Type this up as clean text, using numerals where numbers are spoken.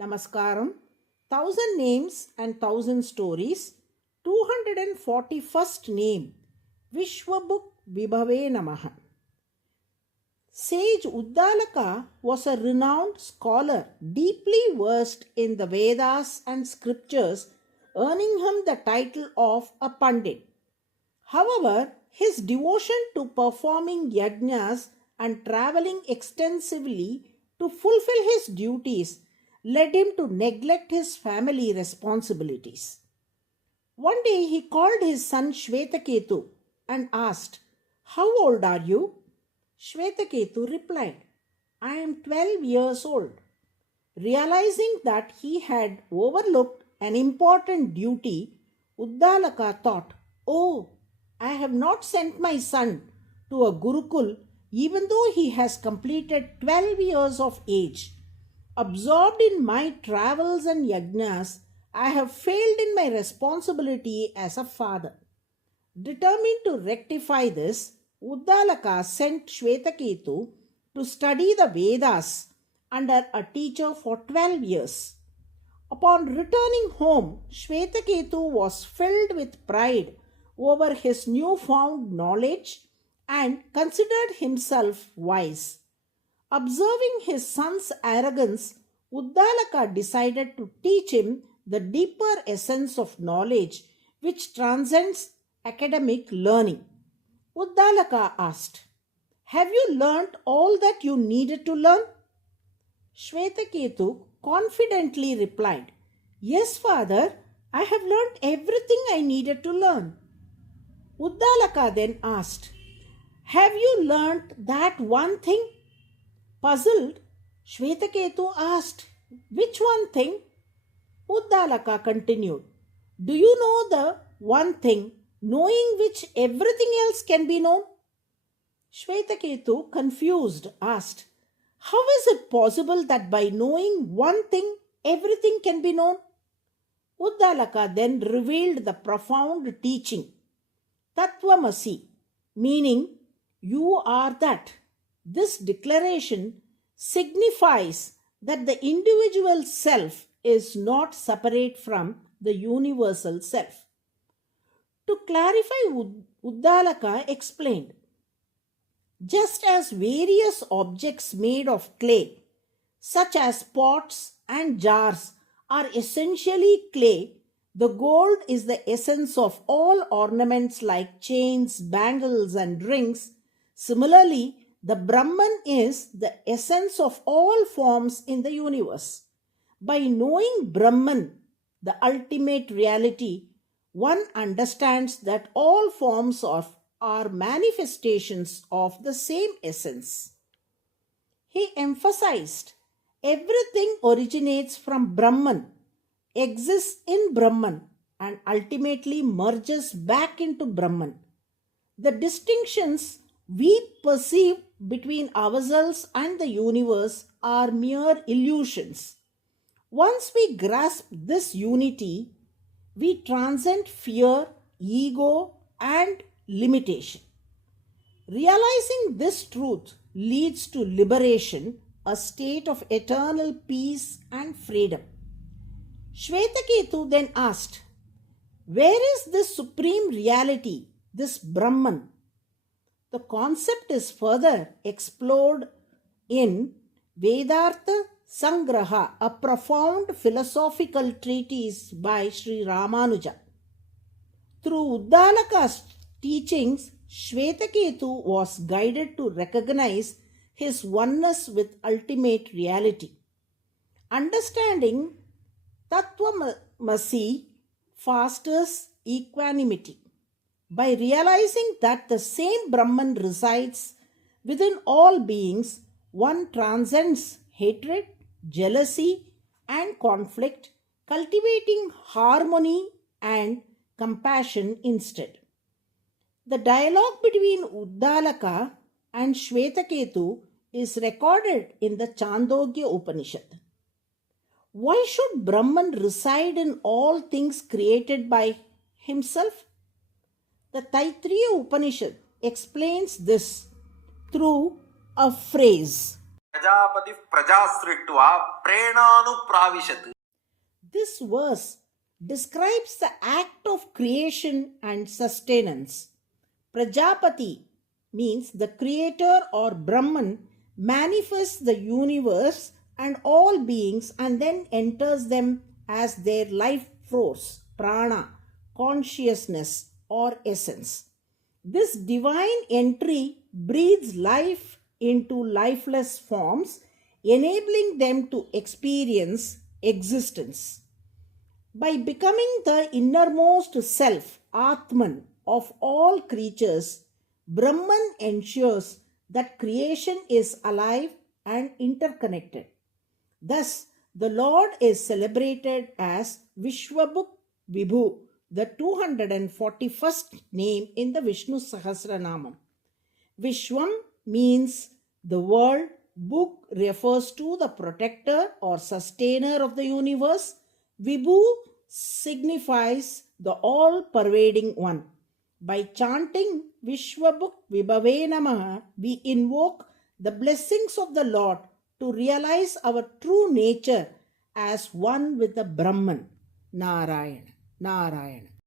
Namaskaram. 1000 Names and 1000 Stories. 241st Name. VISHWABHUG VIBHAVE NAMAH. Sage Uddalaka was a renowned scholar, deeply versed in the Vedas and scriptures, earning him the title of a Pandit. However, his devotion to performing yajnas and traveling extensively to fulfill his duties led him to neglect his family responsibilities. One day he called his son Shvetaketu and asked, "How old are you?" Shvetaketu replied, "I am 12 years old." Realizing that he had overlooked an important duty, Uddalaka thought, "Oh, I have not sent my son to a Gurukul even though he has completed 12 years of age. Absorbed in my travels and yajnas, I have failed in my responsibility as a father." Determined to rectify this, Uddalaka sent Shvetaketu to study the Vedas under a teacher for 12 years. Upon returning home, Shvetaketu was filled with pride over his newfound knowledge and considered himself wise. Observing his son's arrogance, Uddalaka decided to teach him the deeper essence of knowledge which transcends academic learning. Uddalaka asked, "Have you learnt all that you needed to learn?" Shvetaketu confidently replied, "Yes, father, I have learnt everything I needed to learn." Uddalaka then asked, "Have you learnt that one thing?" Puzzled, Shvetaketu asked, "Which one thing?" Uddalaka continued, "Do you know the one thing, knowing which everything else can be known?" Shvetaketu, confused, asked, "How is it possible that by knowing one thing, everything can be known?" Uddalaka then revealed the profound teaching, Tattvamasi, meaning "you are that." This declaration signifies that the individual self is not separate from the universal self. To clarify, Uddalaka explained, just as various objects made of clay, such as pots and jars, are essentially clay, the gold is the essence of all ornaments like chains, bangles, and rings. Similarly, the Brahman is the essence of all forms in the universe. By knowing Brahman, the ultimate reality, one understands that all forms are manifestations of the same essence. He emphasized, everything originates from Brahman, exists in Brahman, and ultimately merges back into Brahman. The distinctions we perceive between ourselves and the universe are mere illusions. Once we grasp this unity, we transcend fear, ego, and limitation. Realizing this truth leads to liberation, a state of eternal peace and freedom. Shvetaketu then asked, "Where is this supreme reality, this Brahman?" The concept is further explored in Vedartha Sangraha, a profound philosophical treatise by Sri Ramanuja. Through Uddalaka's teachings, Shvetaketu was guided to recognize his oneness with ultimate reality. Understanding Tattvamasi fosters equanimity. By realizing that the same Brahman resides within all beings, one transcends hatred, jealousy, and conflict, cultivating harmony and compassion instead. The dialogue between Uddalaka and Shvetaketu is recorded in the Chandogya Upanishad. Why should Brahman reside in all things created by himself? The Taittiriya Upanishad explains this through a phrase, Prajapati Praja सृष्ट्वा प्रेणानुप्राविशत्. This verse describes the act of creation and sustenance. Prajapati means the creator or Brahman manifests the universe and all beings and then enters them as their life force, prana, consciousness or essence. This divine entry breathes life into lifeless forms, enabling them to experience existence. By becoming the innermost self, Atman, of all creatures, Brahman ensures that creation is alive and interconnected. Thus, the Lord is celebrated as VISHWABHUG, the 241st name in the Vishnu Sahasranamam. Vishwam means the world, Bhug refers to the protector or sustainer of the universe, Vibhu signifies the all-pervading one. By chanting VISHWABHUG VIBHAVE NAMAH, we invoke the blessings of the Lord to realize our true nature as one with the Brahman. Narayana, Narayana.